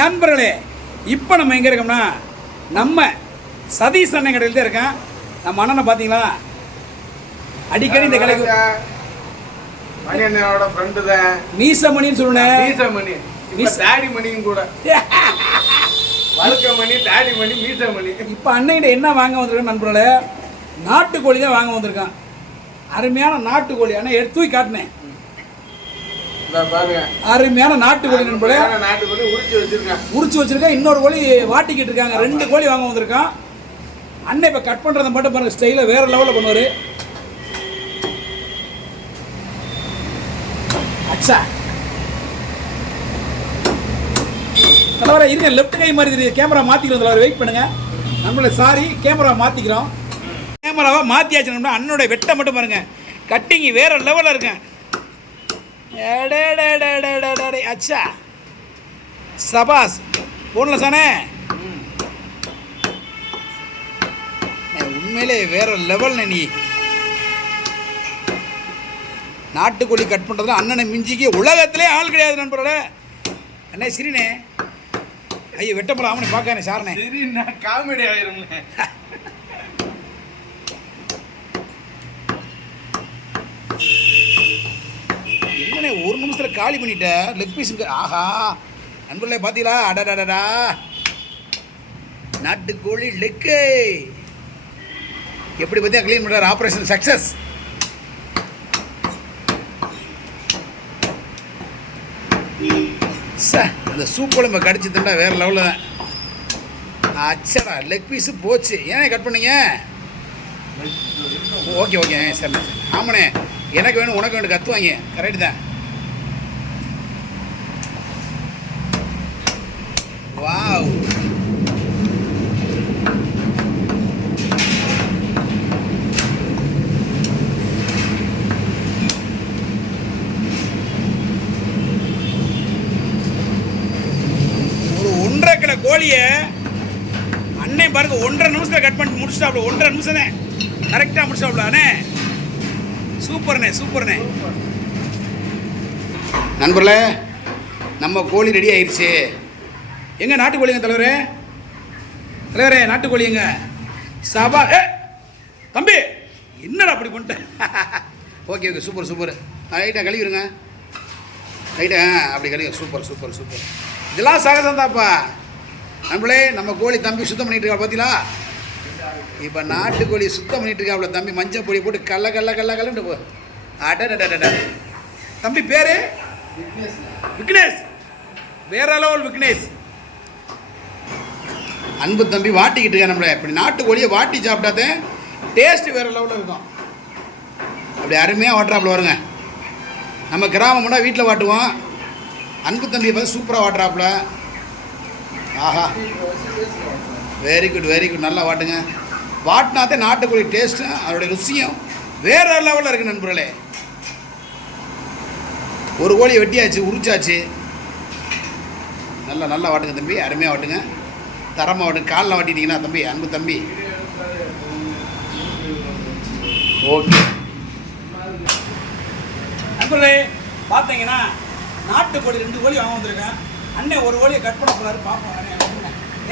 நண்பர்களே, இப்போ நம்ம எங்கே இருக்கோம்னா நம்ம சதீஷ் அண்ணன் கடையில் தான் இருக்கேன். நம்ம அண்ணனை பார்த்தீங்களா, அடிக்கடி இந்த கடைக்கு மணி அண்ணனோட ஃப்ரெண்டு தான். மீசமணின்னு சொல்லுனேன். மீசமணி, டாடி மணியும் கூட. வழுக்க மணி, டாடி மணி, மீசமணி. இப்போ அண்ணன்கிட்ட என்ன வாங்க வந்திருக்கேன் நண்பர்களே, நாட்டுக்கோழி தான் வாங்க வந்திருக்கான். அருமையான நாட்டுக்கோழி. அண்ணன் எடுத்து தூக்கி காட்டினேன். அருமையான நாட்டுக்கோழி நண்பர்களே. நாட்டுக்கோழி உரிச்சு வச்சிருக்கேன். இன்னொரு கோழி வாட்டிக்கிட்டு இருக்காங்க. 2 கோழி வாங்க வந்திருக்கான். அண்ணன் இப்போ கட் பண்ணுறதை மட்டும் பாருங்க, ஸ்டைலில் வேற லெவலில் பண்ணுவார். அச்சா தலைவரை இருங்க, லெஃப்ட் கை மாதிரி தெரியுது. கேமரா மாற்றிக்கிறோம் தலைவர், வெயிட் பண்ணுங்க நம்மள. சாரி, கேமரா மாற்றிக்கிறோம். கேமராவை மாற்றியாச்சு நண்பா. அண்ணனுடைய வெட்டை மட்டும் பாருங்க, கட்டிங் வேற லெவலில் இருக்கேன். அச்சா சபாஸ் போன்ல சானே, உண்மையிலே வேற லெவல். நீ நாட்டுக்கோழி கட் பண்ணுறதுல அண்ணனை மிஞ்சிக்கு உலகத்திலே ஆள் கிடையாது நண்பர்களே. அண்ணே சிரினே, ஐயோ வெட்டப்பட அவனை பார்க்கானே சாரணே, காமெடி ஆயிரும். என்னண்ணே 1 நிமிஷத்தில் காலி பண்ணிட்ட லெக் பீஸுங்க. ஆஹா நண்பர்களே பார்த்தீங்களா, அடடடா நாட்டுக்கோழி லெக்கு எப்படி பார்த்தா க்ளீன் பண்ணுறாரு. Operation success. சார் அந்த சூப்போட நம்ம கடிச்சு தண்டா வேறு லெவலில் தான். அச்சடா லெக் பீஸு போச்சு. ஏன் கட் பண்ணீங்க? Okay okay sir. ஆமாண்ணே, எனக்கு வேணும் உனக்கு வேணும் கற்றுவாங்க. கரெக்டு தான். வாவ், ஒரு 1.5 கிலோ கோழியை அண்ணே பாருங்க 1.5 நிமிஷத்தில் கட் பண்ணி முடிச்சிட்டாப்ல. 1.5 நிமிஷம் தான் கரெக்டாக முடிச்சிட்டாப்ல. அண்ணே சூப்பர்ண்ணே சூப்பர்ண்ணே. நண்பர்களே, நம்ம கோழி ரெடி ஆயிடுச்சு. எங்கே நாட்டுக்கோழிங்க தலைவரே? தலைவரே நாட்டுக்கோழி எங்க? சபா தம்பி, என்னடா அப்படி பண்ணிட்டேன்? Okay okay super super. ரைட்டாக கழுவிடுங்க. ரைட்டாக அப்படி கழுவி. Super super super. இதெல்லாம் சகஜம் தான்ப்பா நண்பர்களே. நம்ம கோழி தம்பி சுத்தம் பண்ணிட்டு இருக்கா பார்த்தீங்களா? இப்போ நாட்டுக்கோழி சுத்தம் பண்ணிட்டு இருக்காப்ல தம்பி. மஞ்சள் பொடி போட்டு கல்ல கல்ல கல்ல கல்லுண்டு போ. அடடடடா தம்பி பேரு விக்னேஷ். வேற லெவல் விக்னேஷ். அன்பு தம்பி வாட்டிக்கிட்டு இருக்கா நம்மள. இப்படி நாட்டுக்கோழியை வாட்டி சாப்பிட்டாதே டேஸ்ட் வேற லெவலில் இருக்கும். அப்படி அருமையாக வாட்டுறாப்புல வருங்க. நம்ம கிராமம்னா வீட்டில் வாட்டுவோம். அன்பு தம்பியை பார்த்து சூப்பராக வாட்டுறாப்புல. ஆஹா வெரி குட் வெரி குட். நல்லா வாட்டுங்க. வாட்டினாத்தே நாட்டுக்கோழி டேஸ்ட்டும் அதோடைய ருசியும் வேற லெவலில் இருக்குது நண்பர்களே. ஒரு கோழியை வெட்டியாச்சு, உரிச்சாச்சு. நல்லா நல்லா வாட்டுங்க தம்பி, அருமையாக வாட்டுங்க, தரமாக வாட்டுங்க. காலில் வாட்டிட்டீங்கன்னா தம்பி, அன்பு தம்பி. ஓகே நண்பர்களே, பார்த்தீங்கன்னா நாட்டுக்கோழி 2 கோழி வாங்க வந்திருக்கேன். அண்ணன் ஒரு கோழியை கட் பண்ண போகிறாரு, பார்ப்போம்.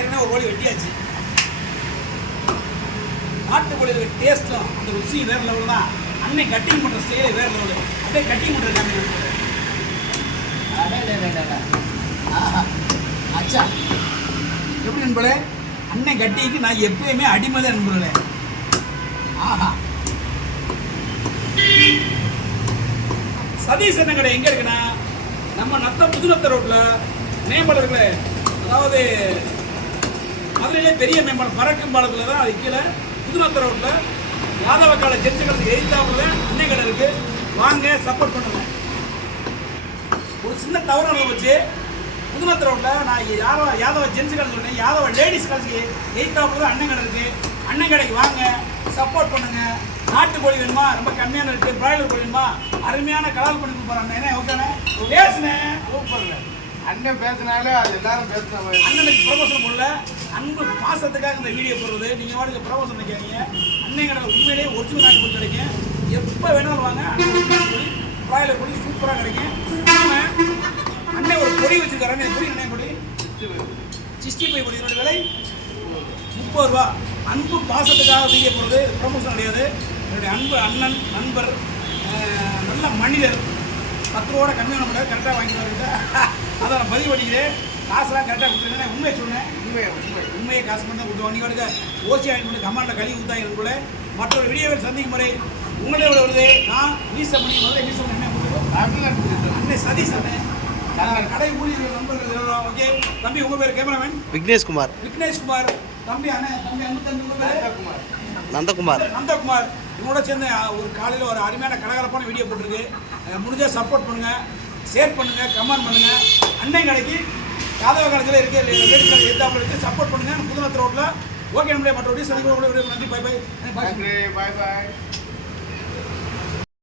ஏன்னா ஒரு கோழி வெட்டியாச்சு. நாட்டுக்கோழியோட டேஸ்ட்டும் அந்த ருசி வேறு லெவல் தான். அன்னை கட்டிங் பண்ணுற ஸ்டைலே வேறு லெவலு. அப்படியே கட்டிங் பண்ணுறாங்க. அச்சா எப்படி நண்பர்களே, அன்னை கட்டிங்க்கு நான் எப்பயுமே அடிமை தான் நண்பர்களே. ஆஹா சதீஷ் அண்ணன் கடை எங்கே இருக்குன்னா, நம்ம புதுநத்த ரோட்டில் மேம்பாலத்தில், அதாவது மதுரையிலே பெரிய மேம்பாலம் பறக்கும் பாலத்தில் தான். அது கீழே புதுநத்த ரோட்டில் யாதவ கால ஜென்ஸுகளுக்கு எதிர்த்தாப்புல அன்னை கடை இருக்குது. வாங்க சப்போர்ட் பண்ணுங்க. ஒரு சின்ன தவறு வச்சு புதுநத்த ரோட்டில் நான் யாதவ ஜென்ஸு கடை சொன்னேன். யாதவ லேடிஸ் கடைக்கு எதிர்த்தாப்புல அன்னை கடை இருக்குது. அன்னை கடைக்கு வாங்க, சப்போர்ட் பண்ணுங்க. நாட்டுக்கோழி வேணுமா, ரொம்ப கம்மியான இருக்குது. பிராய்லர் கோழி வேணுமா, அருமையான கலால் பண்ணி கொடுப்பாரு. என்ன ஓகேண்ணே, பேசுனேன். சூப்பர்ண்ணே. அண்ணன் பேசினாலே அது எல்லாரும் பேசுன அண்ணனுக்கு ப்ரமோஷன் போடல, அன்பு பாசத்துக்காக இந்த வீடியோ போடுறது. நீங்கள் வாட்டுக்கு ப்ரமோஷன் வைக்காதீங்க. அன்னை கடையில் உண்மையிலேயே ஒரிஜினல் நாட்டுக்கோழி கிடைக்கும். எப்போ வேணாலும் வாங்க. கோழி பிராய்லர் கோழி சூப்பராக கிடைக்கும். அண்ணன் ஒரு பொடி வச்சுருக்காரு. பொடி என்ன பொடி? பை போடுது. இதனுடைய விலை 30 ரூபா. அன்பு பாசத்துக்காக வீடியோ போடுறது, ப்ரொமோஷன் கிடையாது. என்னுடைய அன்பு அண்ணன் நண்பர் நல்ல மனிதர் 10 ரூபா கம்மியான முடியாது, கரெக்டாக வாங்கிட்டு அதை நான் பதிவு பண்ணிக்கிறேன். காசுலாம் கரெக்டாக கொடுத்துருங்க. உண்மையை சொன்னேன், உண்மையை காசு பண்ணி தான் கொடுத்துருவோம். நீங்கள் வந்து ஓசி ஆயின் பண்ணி கமாண்டில் கழுவி ஊத்தாங்க கூட. மற்றொரு வீடியோவில் சந்திக்கும் முறை உங்களே வருது. நான் வீசமணி முதல்ல வீசமணி என்ன கொடுத்துருவோம் அண்ணன் சதீஷ் அண்ணன் கடை ஊழியர்கள் நண்பர்கள். ஓகே தம்பி, உங்கள் பேர் கேமராமேன் விக்னேஷ்குமார். விக்னேஷ்குமார். தம்பி அண்ணன் தம்பி அன்பு தம்பி உங்கள் பேர் நந்தகுமார். நந்தகுமார். இவங்களோட சேர்ந்து ஒரு காலையில் ஒரு அருமையான கலகலப்பான வீடியோ போட்டிருக்கு. முடிஞ்சால் சப்போர்ட் பண்ணுங்கள், ஷேர் பண்ணுங்கள், கமெண்ட் பண்ணுங்கள். அண்ணன் கடைக்கு யாதவ காலத்தில் இருக்குது, லேடிஸ் கடை எத்தாப்பில் இருக்குது. சப்போர்ட் பண்ணுங்கள். புதுநத்தர் ரோட்டில். ஓகே நம்மளே மற்ற வீடியோ சந்திக்கிறோம். நன்றி. Bye bye. பாய் பாய்.